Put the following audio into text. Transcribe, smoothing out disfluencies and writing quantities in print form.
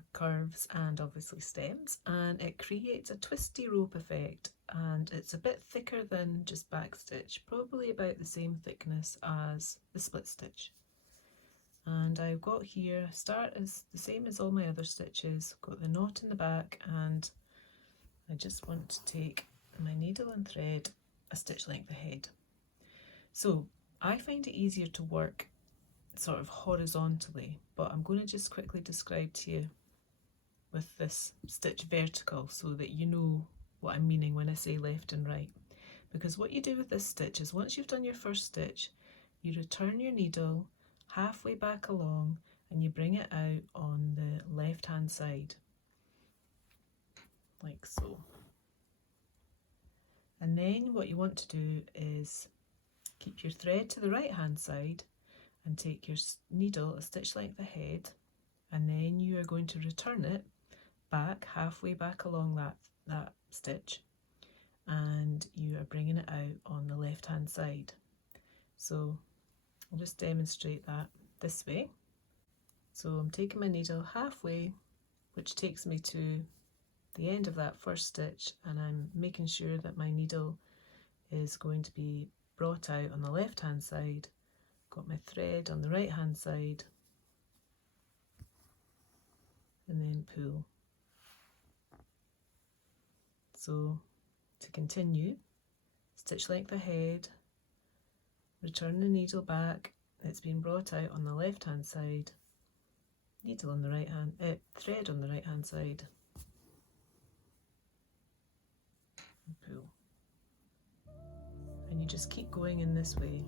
for curves and obviously stems, and it creates a twisty rope effect, and it's a bit thicker than just backstitch, probably about the same thickness as the split stitch. And I've got here, start is the same as all my other stitches, got the knot in the back, and I just want to take my needle and thread a stitch length ahead. So I find it easier to work sort of horizontally, but I'm going to just quickly describe to you with this stitch vertical so that you know what I'm meaning when I say left and right. Because what you do with this stitch is once you've done your first stitch, you return your needle halfway back along and you bring it out on the left hand side, like so. And then what you want to do is keep your thread to the right hand side and take your needle a stitch length ahead, and then you are going to return it back halfway back along that stitch, and you are bringing it out on the left hand side. So I'll just demonstrate that this way. So I'm taking my needle halfway, which takes me to the end of that first stitch, and I'm making sure that my needle is going to be brought out on the left hand side. Got my thread on the right hand side, and then pull. So to continue, stitch length ahead, return the needle back, it's been brought out on the left hand side, needle on the right hand, thread on the right hand side, and pull. And you just keep going in this way.